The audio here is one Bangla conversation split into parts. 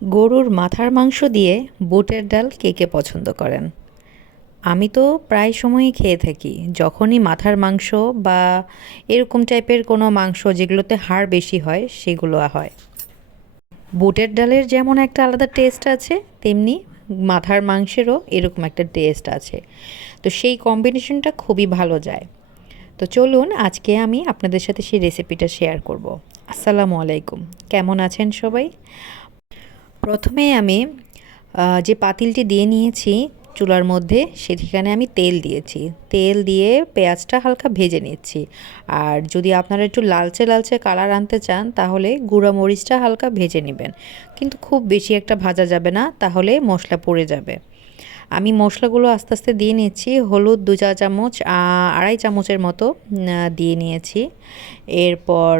গরুর মাথার মাংস দিয়ে বুটের ডাল কে কে পছন্দ করেন? আমি তো প্রায় সময়ই খেয়ে থাকি। যখনই মাথার মাংস বা এরকম টাইপের কোনো মাংস যেগুলোতে হাড় বেশি হয়, সেগুলো হয়। বুটের ডালের যেমন একটা আলাদা টেস্ট আছে, তেমনি মাথার মাংসেরও এরকম একটা টেস্ট আছে। তো সেই কম্বিনেশনটা খুবই ভালো যায়। তো চলুন আজকে আমি আপনাদের সাথে সেই রেসিপিটা শেয়ার করব। আসসালামু আলাইকুম। কেমন আছেন সবাই? প্রথমে আমি যে পাতিলটি দিয়ে নিয়েছি চুলার মধ্যে সেখানে আমি তেল দিয়েছি। তেল দিয়ে পেঁয়াজটা হালকা ভেজে নিচ্ছি। আর যদি আপনারা একটু লালচে লালচে কালার আনতে চান, তাহলে গুঁড়া মরিচটা হালকা ভেজে নেবেন। কিন্তু খুব বেশি একটা ভাজা যাবে না, তাহলে মশলা পড়ে যাবে। আমি মশলাগুলো আস্তে আস্তে দিয়ে নিচ্ছি। হলুদ দু চা চামচ আড়াই চামচের মতো দিয়ে নিয়েছি। এরপর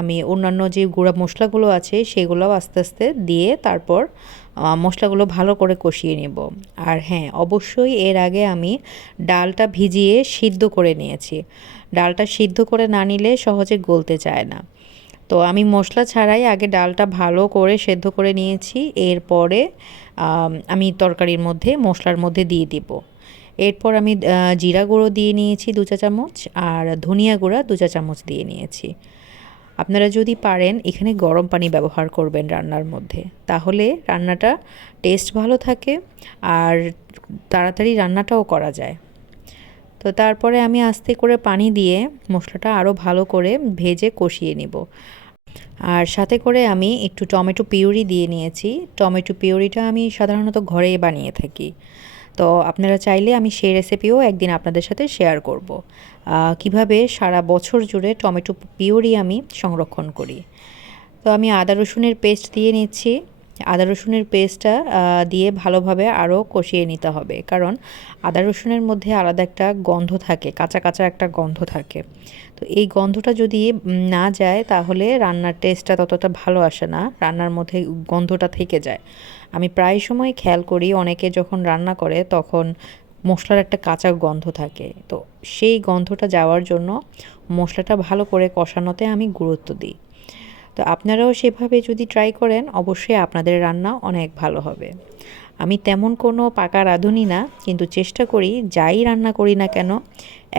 আমি অন্যান্য যে গুঁড়া মশলাগুলো আছে, সেগুলোও আস্তে আস্তে দিয়ে তারপর মশলাগুলো ভালো করে কষিয়ে নেব। আর হ্যাঁ অবশ্যই এর আগে আমি ডালটা ভিজিয়ে সিদ্ধ করে নিয়েছি। ডালটা সিদ্ধ করে না নিলে সহজে গলতে চায় না। তো আমি মশলা ছাড়াই আগে ডালটা ভালো করে সেদ্ধ করে নিয়েছি। এরপরে, আমি তরকারির মধ্যে, মশলার মধ্যে দিয়ে দিব। এরপর আমি জিরা গুঁড়ো দিয়ে নিয়েছি দু চা চামচ আর ধনিয়া গুঁড়া দু চা চামচ দিয়ে নিয়েছি। আপনারা যদি পারেন, এখানে গরম পানি ব্যবহার করবেন রান্নার মধ্যে। তাহলে রান্নাটা টেস্ট ভালো থাকে আর তাড়াতাড়ি রান্নাটাও করা যায়। তো তারপরে আমি আস্তে করে পানি দিয়ে মশলাটা আরও ভালো করে ভেজে কষিয়ে নিব। আর সাথে করে আমি একটু টমেটো পিউরি দিয়ে নিয়েছি। টমেটো পিউরিটা আমি সাধারণত ঘরেই বানিয়ে থাকি। তো আপনারা চাইলে আমি সেই রেসিপিও একদিন আপনাদের সাথে শেয়ার করব। কীভাবে সারা বছর জুড়ে টমেটো পিউরি আমি সংরক্ষণ করি। তো আমি আদা রসুনের পেস্ট দিয়ে নিচ্ছি। আদা রসুনের পেস্টটা দিয়ে ভালোভাবে আরও কষিয়ে নিতে হবে। কারণ আদা রসুনের মধ্যে আলাদা একটা গন্ধ থাকে, কাঁচা কাঁচা একটা গন্ধ থাকে। তো এই গন্ধটা যদি না যায়, তাহলে রান্নার টেস্টটা ততটা ভালো আসে না, রান্নার মধ্যে গন্ধটা থেকে যায়। আমি প্রায় সময় খেয়াল করি, অনেকে যখন রান্না করে, তখন মশলার একটা কাঁচা গন্ধ থাকে। তো সেই গন্ধটা যাওয়ার জন্য মশলাটা ভালো করে কষানোতে আমি গুরুত্ব দিই। তো আপনারাও সেভাবে যদি ট্রাই করেন, অবশ্যই আপনাদের রান্না অনেক ভালো হবে। আমি তেমন কোনো পাকা রাঁধুনি না, কিন্তু চেষ্টা করি যাই রান্না করি না কেন,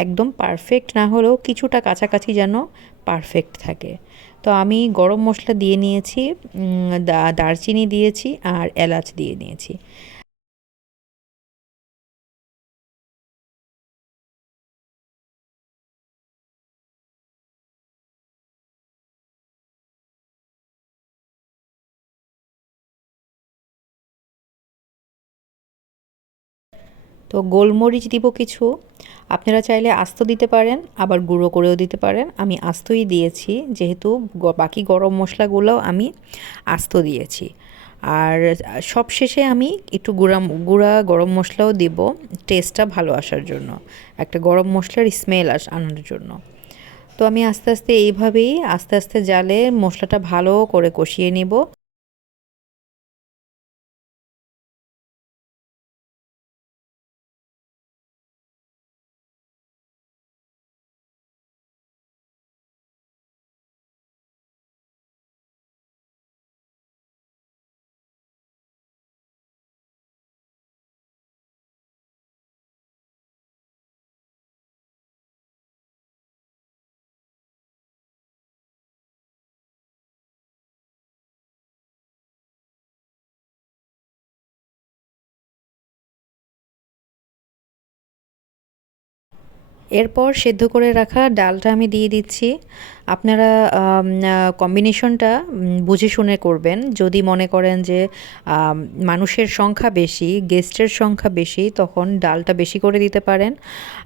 একদম পারফেক্ট না হলেও কিছুটা কাছাকাছি যেন পারফেক্ট থাকে। তো আমি গরম মশলা দিয়ে নিয়েছি দারচিনি দিয়েছি আর এলাচ দিয়ে নিয়েছি। তো গোলমরিচ দিব কিছু। আপনারা চাইলে আস্ত দিতে পারেন, আবার গুঁড়ো করেও দিতে পারেন। আমি আস্তই দিয়েছি, যেহেতু বাকি গরম মশলাগুলোও আমি আস্ত দিয়েছি। আর সব শেষে আমি একটু গুঁড়া গুঁড়া গরম মশলাও দিব, টেস্টটা ভালো আসার জন্য। একটা গরম মশলার স্মেল আস, আনার জন্য। তো আমি আস্তে আস্তে এইভাবেই আস্তে আস্তে জালে মশলাটা ভালো করে কষিয়ে নিব। এরপর সেদ্ধ করে রাখা ডালটা আমি দিয়ে দিচ্ছি। আপনারা কম্বিনেশনটা বুঝে শুনে করবেন। যদি মনে করেন যে মানুষের সংখ্যা বেশি গেস্টের সংখ্যা বেশি, তখন ডালটা বেশি করে দিতে পারেন।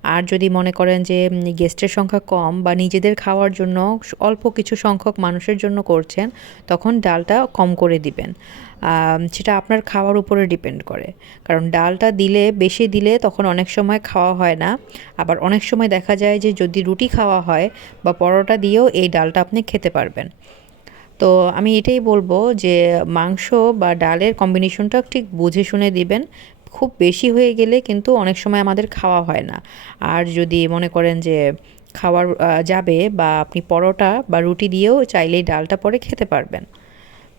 আর যদি মনে করেন যে গেস্টের সংখ্যা কম বা নিজেদের খাওয়ার জন্য অল্প কিছু সংখ্যক মানুষের জন্য করছেন, তখন ডালটা কম করে দিবেন। সেটা আপনার খাওয়ার উপরে ডিপেন্ড করে। কারণ ডালটা দিলে, বেশি দিলে তখন অনেক সময় খাওয়া হয় না। আবার অনেক সময় দেখা যায় যে, যদি রুটি খাওয়া হয় বা পরোটা দিয়েও এই ডালটা আপনি খেতে পারবেন। তো আমি এটাই বলব যে মাংস বা ডালের কম্বিনেশনটা ঠিক বুঝে শুনে দিবেন। খুব বেশি হয়ে গেলে কিন্তু অনেক সময় আমাদের খাওয়া হয় না। আর যদি মনে করেন যে খাওয়ার যাবে বা আপনি পরোটা বা রুটি দিয়েও চাইলেই ডালটা পরে খেতে পারবেন।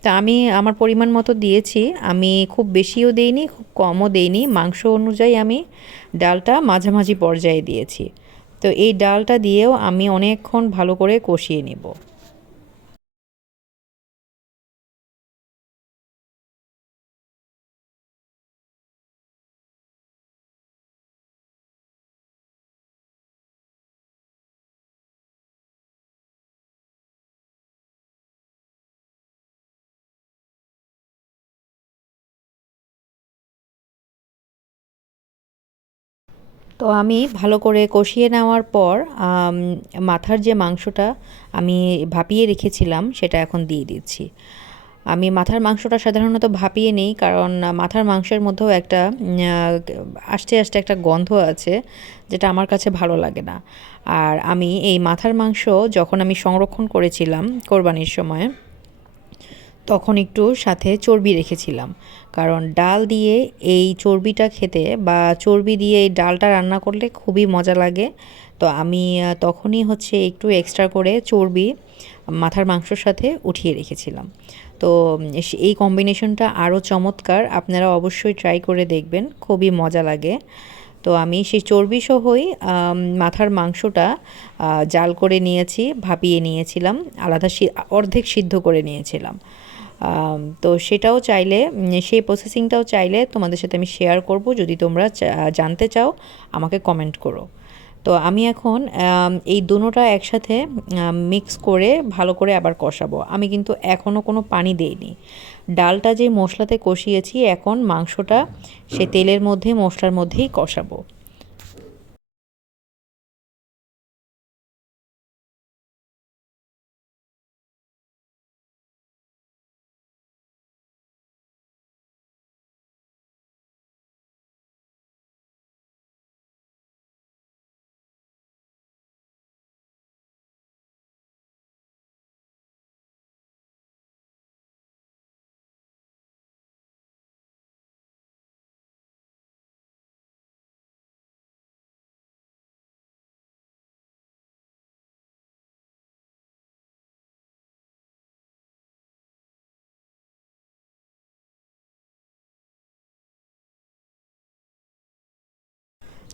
তা আমি আমার পরিমাণ মতো দিয়েছি। আমি খুব বেশিও দেইনি, খুব কমও দেইনি। মাংস অনুযায়ী আমি ডালটা মাঝামাঝি পর্যায়ে দিয়েছি। তো এই ডালটা দিয়েও আমি অনেকক্ষণ ভালো করে কষিয়ে নেব। তো আমি ভালো করে কষিয়ে নেওয়ার পর মাথার যে মাংসটা আমি ভাপিয়ে রেখেছিলাম, সেটা এখন দিয়ে দিচ্ছি। আমি মাথার মাংসটা সাধারণত ভাপিয়ে নেই, কারণ মাথার মাংসের মধ্যেও একটা আস্তে আস্তে একটা গন্ধ আছে, যেটা আমার কাছে ভালো লাগে না। আর আমি এই মাথার মাংস যখন আমি সংরক্ষণ করেছিলাম কোরবানির সময় তখন একটু সাথে চর্বি রেখেছিলাম। কারণ ডাল দিয়ে এই চর্বিটা খেতে বা চর্বি দিয়ে এই ডালটা রান্না করলে খুবই মজা লাগে। তো আমি তখনই হচ্ছে একটু এক্সট্রা করে চর্বি মাথার মাংসর সাথে উঠিয়ে রেখেছিলাম। তো এই কম্বিনেশনটা আরও চমৎকার। আপনারা অবশ্যই ট্রাই করে দেখবেন, খুবই মজা লাগে। তো আমি সেই চর্বি সহই মাথার মাংসটা জাল করে নিয়েছি, ভাপিয়ে নিয়েছিলাম, আলাদা অর্ধেক সিদ্ধ করে নিয়েছিলাম। তো সেটাও চাইলে সেই প্রসেসিংটাও চাইলে তোমাদের সাথে আমি শেয়ার করব। যদি তোমরা জানতে চাও, আমাকে কমেন্ট করো। তো আমি এখন এই দুটোটা একসাথে মিক্স করে ভালো করে আবার কষাবো। আমি কিন্তু এখনও কোনো পানি দেইনি। ডালটা যে মশলাতে কষিয়েছি, এখন মাংসটা সে তেলের মধ্যে, মশলার মধ্যেই কষাবো।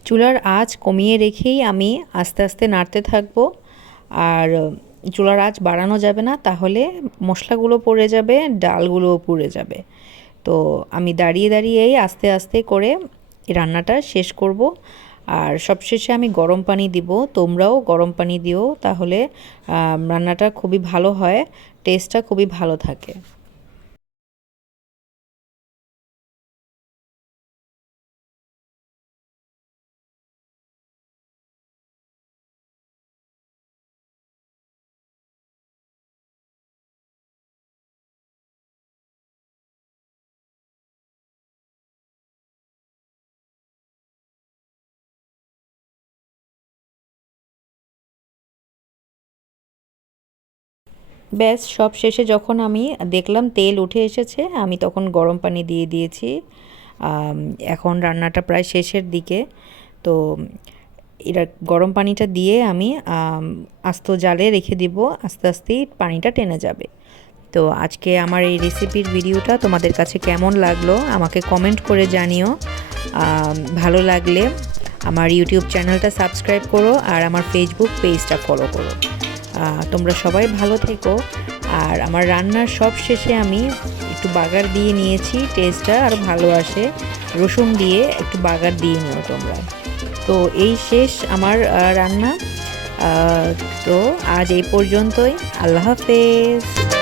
চুলার আঁচ কমিয়ে রেখেই আমি আস্তে আস্তে নাড়তে থাকব। আর, চুলার আঁচ বাড়ানো যাবে না, তাহলে মশলাগুলো পড়ে যাবে, ডালগুলোও পুড়ে যাবে। তো আমি দাঁড়িয়ে দাঁড়িয়েই আস্তে আস্তে করে রান্নাটা শেষ করব। আর সবশেষে আমি গরম পানি দিব। তোমরাও গরম পানি দিও, তাহলে রান্নাটা খুবই ভালো হয় টেস্টটা খুবই ভালো থাকে। ব্যাস, সব শেষে যখন আমি দেখলাম তেল উঠে এসেছে, আমি তখন গরম পানি দিয়ে দিয়েছি। এখন রান্নাটা প্রায় শেষের দিকে। তো এটা গরম পানিটা দিয়ে আমি আস্ত জালে রেখে দিব, আস্তে আস্তেই পানিটা টেনে যাবে। তো আজকে আমার এই রেসিপির ভিডিওটা তোমাদের কাছে কেমন লাগল আমাকে কমেন্ট করে জানিও। ভালো লাগলে আমার ইউটিউব চ্যানেলটা সাবস্ক্রাইব করো আর আমার ফেসবুক পেজটা ফলো করো। তোমরা সবাই ভালো থেকো। আর আমার রান্নার সব শেষে আমি একটু বাগার দিয়ে নিয়েছি, টেস্টটা আরও ভালো আসে। রসুন দিয়ে একটু বাগার দিয়ে নিও তোমরা। তো এই শেষ আমার রান্না। তো আজ এই পর্যন্তই। আল্লাহ হাফেজ।